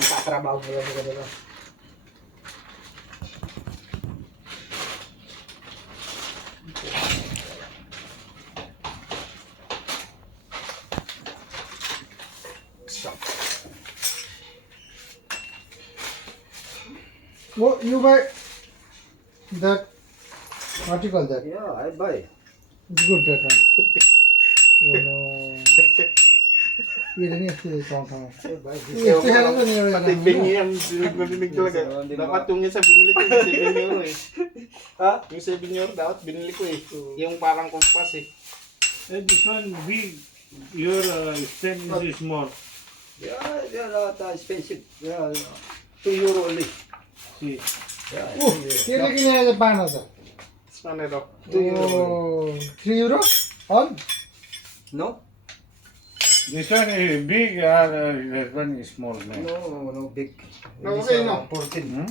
Nagtatrabaho mo lang sa ganito. What you buy that? What you call that? Yeah, I buy. It's good that one. Oh no. Ini este song kami. I buy this. Este halang ko niya. Pati bingi ang narinig talaga. Dapat yung sa binili ko, yung 7 euro eh. Ha? Yung 7 euro dapat binili ko eh. Yung parang kumpas eh. This one big, your stand is small. Yeah, they're not expensive. Yeah, 2 euro only. See, Yeah, Oh, ये लेकिन ये जापान होता. Spanero. 2 euro. Oh, 3 euro? All? No? this one is big, that one is small. Man. No, big. No, This, okay, no. 14. Hmm?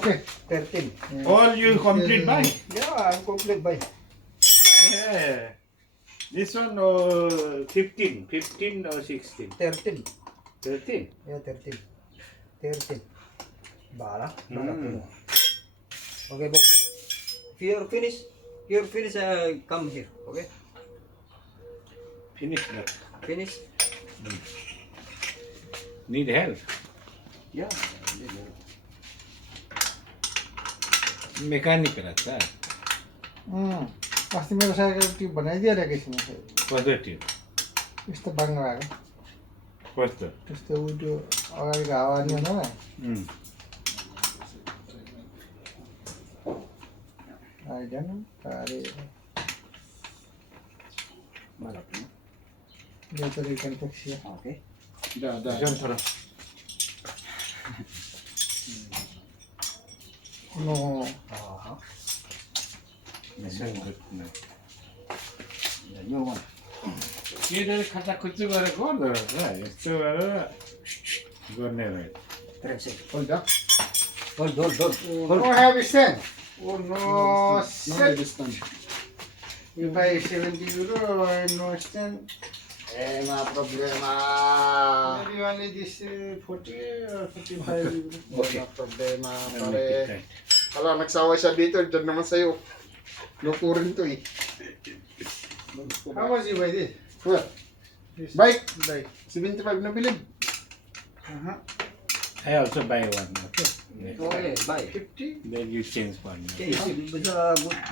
Okay. 13. All you complete buy? Yeah, I'm complete buy. Yeah. This one 15 or 16? 13. 13. Yeah, 13. 13. Bala. Mm. Okay, book. If you're finished, come here. Okay? Finish that. Finish? Need help. Yeah. Mechanic रहता है. अस्ति मेरो cycle tube बनाइदिएर किन What's that you? यस्तो बाङ्गो भएको What's that? त्यस्तो उ त्यो अगाडिको हावा नि होइन Hmm. आइडेन अरे Malap na. यो त रिटर्न ट्याक्सी Okay. Diyan थोड़ा. No Uh-huh. This one good. No. The new one. 얘를 갖다 그쪽 가래 걸어. 여쪽 가래. गर्ने right. 3 seconds. hold up Hold. no have stand oh no No, set this time. you buy 70 euro and no stand Ma problema. maybe only this 40 or 45 euro Okay. Problema I'll make it tight. Wala, nagsawa siya dito. Diyan naman sa'yo. Loko rin to eh. how much you buy this What? this Bike? bike 75 na bilib. I also buy one. Okay. Yeah. Okay, bye. 50 Then you change one. Okay, it's a good.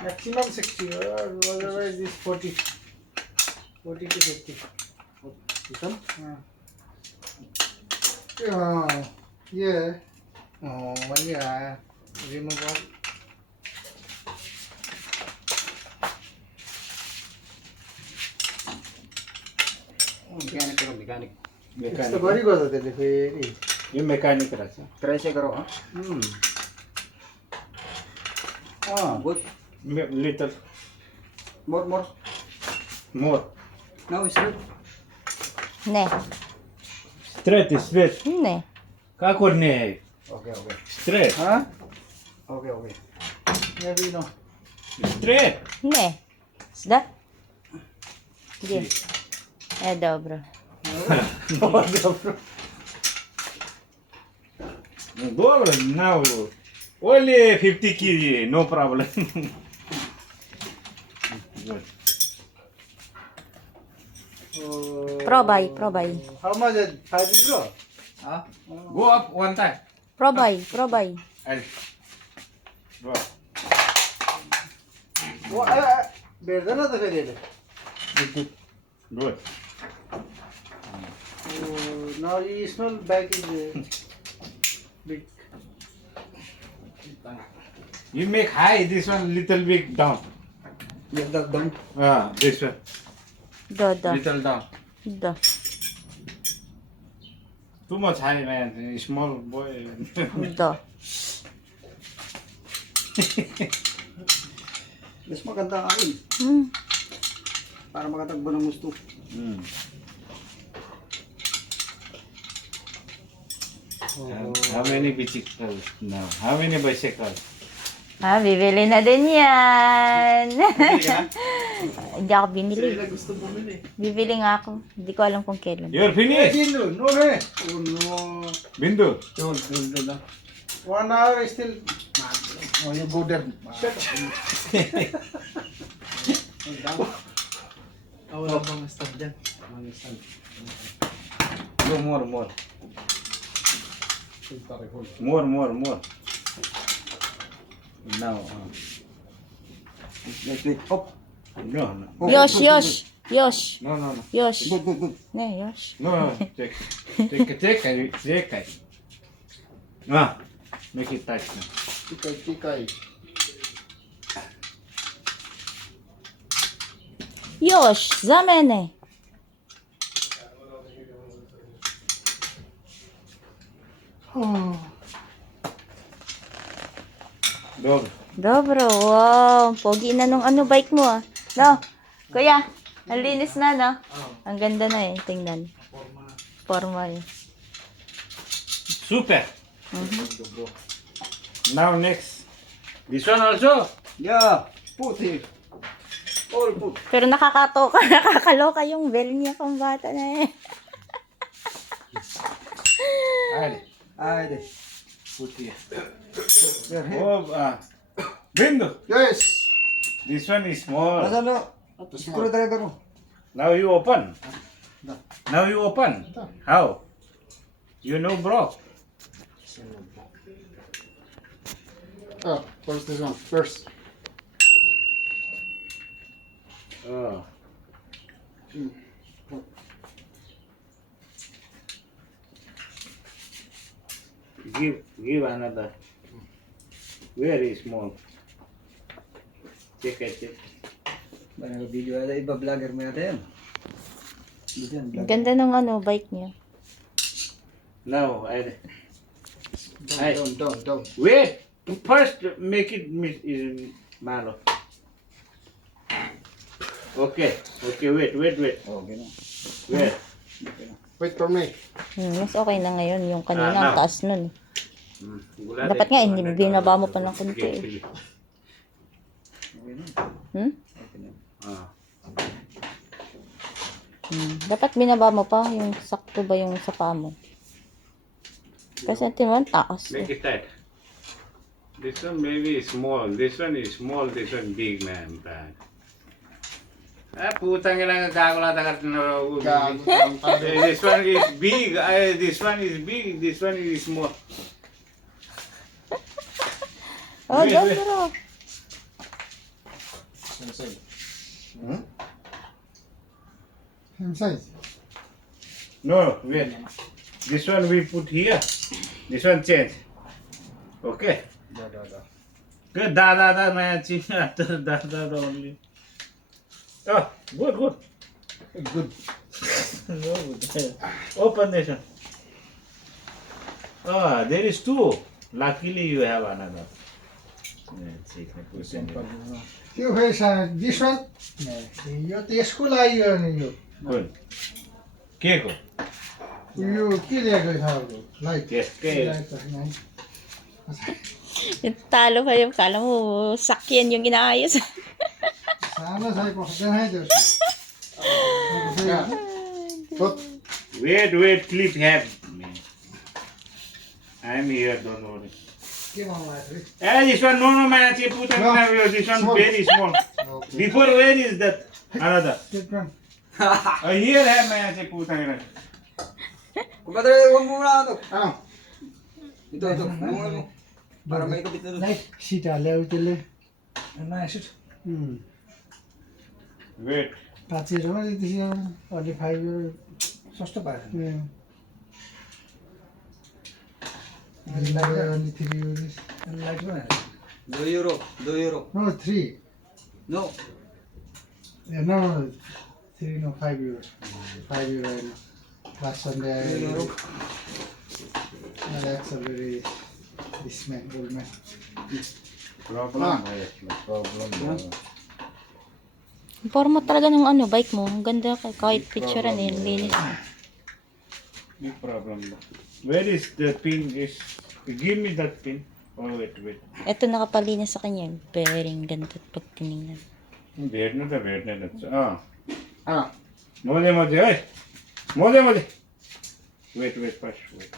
maximum 60 or otherwise this 40 to 50 This one? yeah one year remove all Mechanic करो, mechanic. यस्तो गरिगयो त त्यसले फेरि यो मेकानिक रहेछ. Try से करो, हाँ? Good. Little More. More. Now it's good. Ne, straight straight. ne. का गर्ने है? Okay. Straight. huh? Okay. maybe no Straight. Ne. Zda? Gdzie? Dobro. Добре, now only 50 kg, no problem. Good. Probaj. how much is 5 euro Huh? Go up one time. Probaj. I'll go up. भेट्दैन त फेरि यसले Good. now you smell back is big You make high, this one little bit down. Yeah, down. This one, Do. little down. Do. Too much high, man. Small boy. Do. Mas maganda ang akin. Para makatagbo ng gusto. Mm. How many bicycles now? How many bicycles? Bibili na din yan. Hindi ako binili. Sila gusto bumili. Bibili nga ako. Hindi ko alam kung kailan. You're finished? no way Oh no. Bindu. Hold on. 1 hour is still. Oh, you go there. Wala bang stop dyan? No, more. More. Now. Wait. Hop. No. Yosh. No. Yosh. Good. Ne, Yosh. No. Check. Ah, make it tight now. Tikay. Yosh, za mene. Dobro. Dobro, wow. Pogi na nung ano bike mo ah. No, kuya, ang linis na no? Ang ganda na eh, tingnan. Forma eh. Super. Mhm. Now next. This one also. Yeah. Put here. All put. Pero nakakaloka yung bell niya pang bata na eh. Haydi. Put here. Here. Oh, Bindu. Yes. This one is small. Nasaan na? Not too small. Screwdriver mo. Now you open. No. Now you open. How? You know, bro. Oh, where's this one? First. Oh. Give another. Very small. Check it. Ba nag-video ata iba vlogger mo yata yan. Diyan, Ang ganda ng ano bike niya. Now Down. wait. First make it malo. Okay. Wait. Oh, gano'n. Wait. Wait for me. Mas okay na ngayon yung kanina, Ah, ang taas nun. Wala Dapat din. nga, hindi binaba mo pa ng konti eh. Okay na. Hmm? Okay na. Ah. Dapat binaba mo pa yung sakto ba yung sa paa mo. Kasi timan taas Make eh. it tight. This one maybe is small. This one is small. This one big, man. Bad. Putang ina gago la tagat na. This one is big. This one is big. This one is small. Oh, Wait. dobro. Same size. No, wait. This one we put here. This one change. Okay. Good. Da man. Da only. Oh, good. Good. No, good. Open this one. Oh, there is two. Luckily you have another. You have this one? यो त्यसको लागि हो नि यो Good. Keko. यो के ल्याएको छ अब light Yes, okay. Talo kayo. Kala mo, sakyan yung inaayos. सानो साइजको देखाइदियो Wait, clip have. I'm here, don't worry. के बनाउँदाखेरि This one, no, man, this one Small. very small. Before, where is that? Another. Statement Here have, man, Kumpadre, huwag mo muna ito. अँ Ito. Huwag mo. Para may kabit na doon. Light seat हाल्यो त्यसले Nice. Wait. पाँचहरू पनि त्यसो अलि 5 euro Sasta pa. अलि 3 euros Light mo na. 2 euro. 2 euro. No, 3. No. Yeah, no, 3, no, 5 euros. 5 euro. Last Sunday, I Euro. That's a very this man, old man. Problem. Problem. Forma talaga ng ano, bike mo. Ang ganda kahit picturean eh. Linis mo. Big problem. Where is the pin? Give me that pin. Oh, wait. Ito nakapalinis sa kanya. Bearing ganda pag tinignan. Wait na. Ah. Ah, Mode. Hey. Mode. Wait, first. Wait.